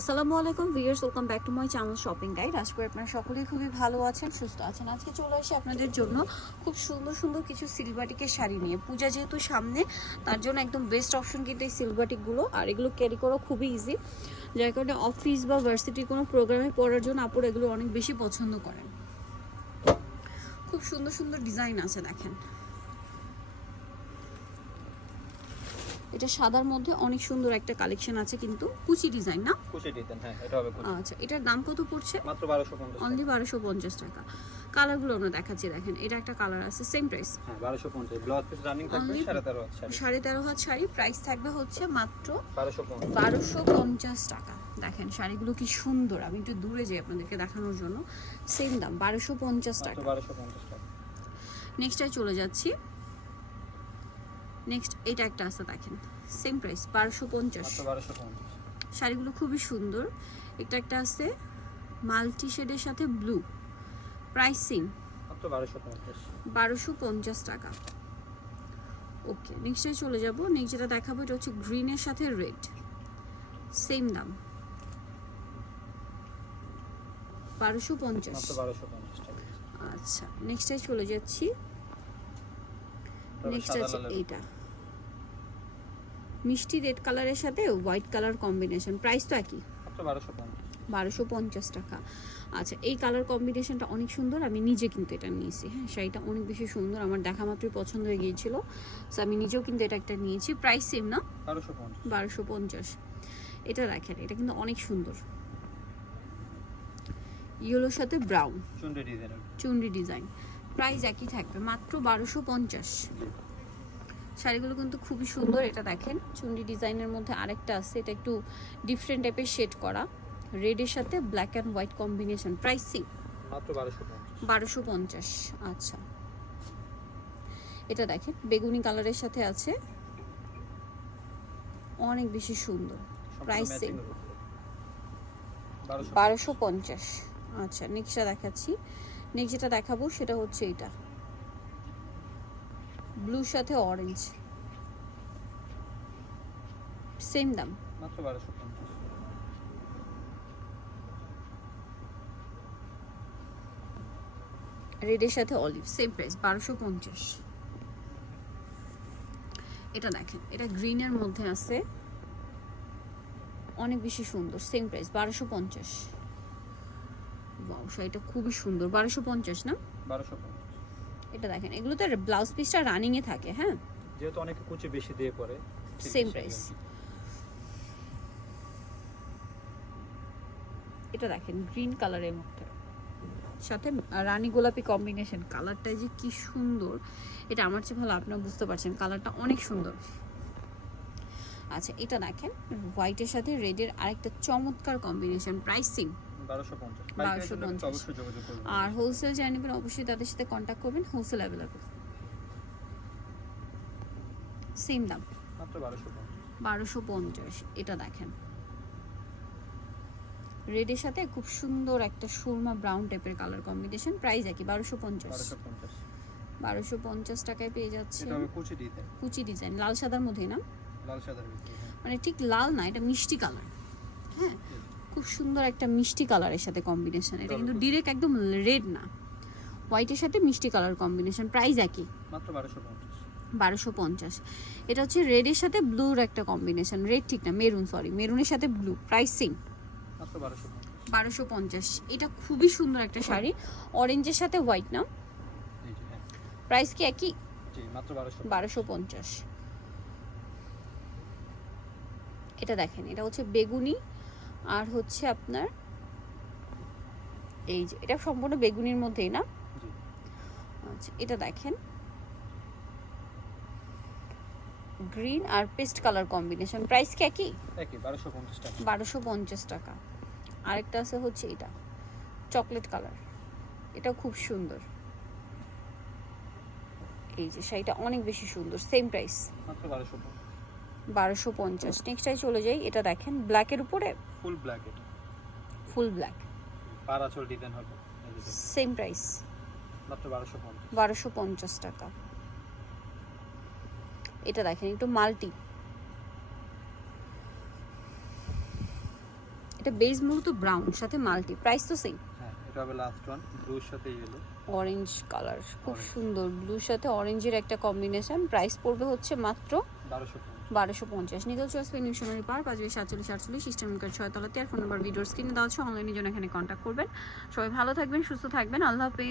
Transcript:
আসসালামু আলাইকুম viewers, welcome back to my channel shopping guide. আজ করে আপনারা সকলেই খুবই ভালো আছেন, সুস্থ আছেন। আজকে চলে আসি আপনাদের জন্য খুব সুন্দর সুন্দর কিছু সিলভাটিকের শাড়ি নিয়ে। পূজা যেহেতু সামনে, তার জন্য একদম বেস্ট অপশন কিন্তু এই সিলভাটিকগুলো, আর এগুলো ক্যারি করা খুবই ইজি যার কারণে অফিস বা ভার্সিটির কোনো প্রোগ্রামে পড়ার জন্য আপুর এগুলো অনেক বেশি পছন্দ করেন। খুব সুন্দর সুন্দর ডিজাইন আছে, দেখেন। এটা সাদার মধ্যে অনেক সুন্দর একটা কালেকশন আছে কিন্তু কুচি ডিজাইন না? কুচি দিতেন হ্যাঁ এটা হবে কুচি। আচ্ছা এটার দাম কত পড়ছে? মাত্র বারোশো পঞ্চাশ অনলি বারোশো পঞ্চাশ টাকা। কালারগুলো আমরা দেখাচ্ছি দেখেন এটা একটা কালার আছে সেম প্রাইস হ্যাঁ বারোশো পঞ্চাশ। ব্লাউজ পিস রানিং থাকবে Only- সাড়ে তেরো হাজার সাড়ে তেরো হাত শাড়ি প্রাইস থাকবে হচ্ছে মাত্র বারোশো পঞ্চাশ। বারোশো পঞ্চাশ টাকা। দেখেন শাড়িগুলো কি সুন্দর আমি একটু দূরে যাই আপনাদেরকে দেখানোর জন্য। সেম দাম বারোশো পঞ্চাশ মাত্র টাকা। বারোশো পঞ্চাশ টাকা। নেক্সটটায় চলে যাচ্ছি। নেক্সট এটা একটা আছে দেখেন। সেম প্রাইস বারোশো পঞ্চাশ। শাড়িগুলো খুবই সুন্দর। এটা একটা আছে মাল্টি শেডের সাথে ব্লু। প্রাইসিং মাত্র বারোশো পঞ্চাশ। টাকা। ওকে নেক্সটে চলে যাব। নেক্সট যেটা দেখাবো এটা হচ্ছে গ্রিনের সাথে রেড সেম দাম। বারোশো পঞ্চাশ। আচ্ছা নেক্সটে চলে যাচ্ছি। নেক্সট আছে এইটা। মিষ্টি রেড কালারের সাথে হোয়াইট কালার কম্বিনেশন। প্রাইস তো একই? বারোশো পঞ্চাশ। টাকা। আচ্ছা এই কালার কম্বিনেশনটা অনেক সুন্দর আমি নিজে কিন্তু এটা নিয়েছি। হ্যাঁ শাড়িটা অনেক বেশি সুন্দর আমার দেখা মাত্রই পছন্দ হয়ে গিয়েছিল। সো আমি নিজেও কিন্তু এটা একটা নিয়েছি। প্রাইস সেম না? বারোশো পঞ্চাশ। এটা দেখেন এটা কিন্তু অনেক সুন্দর। ইয়েলোর সাথে ব্রাউন চুনরি ডিজাইন। প্রাইস একই থাকবে মাত্র বারোশো পঞ্চাশ। শাড়িগুলো কিন্তু খুবই সুন্দর এটা দেখেন। চুন্ডি ডিজাইনের মধ্যে আরেকটা আছে এটা একটু ডিফারেন্ট টাইপের শেড করা। রেডের সাথে black and white combination pricing বারোশো পঞ্চাশ। আচ্ছা। এটা দেখেন বেগুনি কালারের সাথে আছে। অনেক বেশি সুন্দর. বারোশো বারোশো পঞ্চাশ আচ্ছা নেক্সটটা দেখাচ্ছি। নেক্সট যেটা দেখাবো সেটা হচ্ছে এটা। ব্লুর সাথে অরেঞ্জ সেম দাম। মাত্র রেডের সাথে অলিভ সেম প্রাইস বারোশো পঞ্চাশ। এটা দেখেন এটা গ্রিনের মধ্যে আছে। অনেক বেশি সুন্দর সেম প্রাইস বারোশো পঞ্চাশ। এটা খুবই সুন্দর বারোশো পঞ্চাশ না? বারোশো পঞ্চাশ। এটা দেখেন এগুলো তো ব্লাউজ পিসটা রানিংয়ে থাকে হ্যাঁ? যেহেতু অনেকে কুচি বেশি দিয়ে পরে সেম প্রাইস এটা দেখেন গ্রিন কালারের মধ্যে। সাথে রানী গোলাপি কম্বিনেশন কালারটা যে কি সুন্দর। এটা আমার চেয়ে ভালো আপনারা বুঝতে পারছেন কালারটা অনেক সুন্দর। আচ্ছা এটা দেখেন হোয়াইটের সাথে রেডের আরেকটা চমৎকার কম্বিনেশন প্রাইসিং বারোশো পঞ্চাশ। 1250 পাইকারি জন্য কিন্তু অবশ্যই যোগাযোগ করবেন। আর হোলসেল যারা নেবেন অবশ্যই তাদের সাথে কন্ট্যাক্ট করবেন হোলসেল অ্যাভেলেবল সেম দাম। বারোশো পঞ্চাশ। এটা দেখেন। রেডের সাথে খুব সুন্দর একটা সুরমা ব্রাউন টাইপের কালার কম্বিনেশন প্রাইস একই বারোশো পঞ্চাশ। বারোশো পঞ্চাশ। টাকায় পেয়ে যাচ্ছে কুচি ডিজাইন লাল সাদার মধ্যেই না? লাল সাদার হ্যাঁ। মানে ঠিক লাল না এটা মিষ্টি কালার হ্যাঁ? খুব সুন্দর একটা মিষ্টি কালারের সাথে কম্বিনেশন এটা কিন্তু ডিরেক্ট একদম রেড না। হোয়াইটের সাথে মিষ্টি কালার কম্বিনেশন প্রাইস একই। মাত্র বারোশো পঞ্চাশ। বারোশো পঞ্চাশ। এটা হচ্ছে রেডের সাথে ব্লুর একটা কম্বিনেশন রেড ঠিক না মেরুন সরি মেরুনের সাথে ব্লু প্রাইসিং মাত্র বারোশো পঞ্চাশ। এটা খুবই সুন্দর একটা শাড়ি। অরেঞ্জের সাথে হোয়াইট না? জি হ্যাঁ। প্রাইস কি একই? বারোশো পঞ্চাশ। এটা দেখেন এটা হচ্ছে বেগুনি। আর হচ্ছে আপনার এই যে এটা সম্পূর্ণ বেগুনির মধ্যেই না? আচ্ছা এটা দেখেন। গ্রিন আর পেস্ট কালার কম্বিনেশন। প্রাইস কি একই? একই বারোশো পঞ্চাশ টাকা। বারোশো পঞ্চাশ টাকা। আরেকটা আছে হচ্ছে এটা চকলেট কালার। এটা খুব সুন্দর। এই যে শাড়িটা অনেক বেশি সুন্দর সেম প্রাইস। মাত্র বারোশো পঞ্চাশ। বারোশো পঞ্চাশ। নেক্সটাই চলে যাই এটা দেখেন ব্ল্যাকের উপরে? ফুল ব্ল্যাক এটা ফুল ব্ল্যাক পার আঁচল ডিজাইন হবে। সেম প্রাইস মাত্র বারোশো পঞ্চাশ। বারোশো পঞ্চাশ টাকা। এটা দেখেন একটু মাল্টি। এটা বেস মূলত ব্রাউন সাথে মাল্টি। প্রাইস তো সেম হ্যাঁ এটা হবে লাস্ট ওয়ান ব্লুর সাথে ইয়েলো অরেঞ্জ কালার খুব সুন্দর। ব্লুর সাথে অরেঞ্জের একটা কম্বিনেশন প্রাইস পড়বে হচ্ছে মাত্র বারোশো পঞ্চাশ। বারোশো পঞ্চাশ। নিগল চয়েস পেন মিশনারি পার্ক পাঁচ সাতচল্লিশ, আটচল্লিশ ইস্টার্নকার ছয়তলাতে আর ফোন নাম্বার ভিডিওর স্ক্রিনে দেওয়া হচ্ছে অনলাইনে জন্য এখানে কন্ট্যাক্ট করবেন। সবাই ভালো থাকবেন, সুস্থ থাকবেন। আল্লাহ হাফেজ।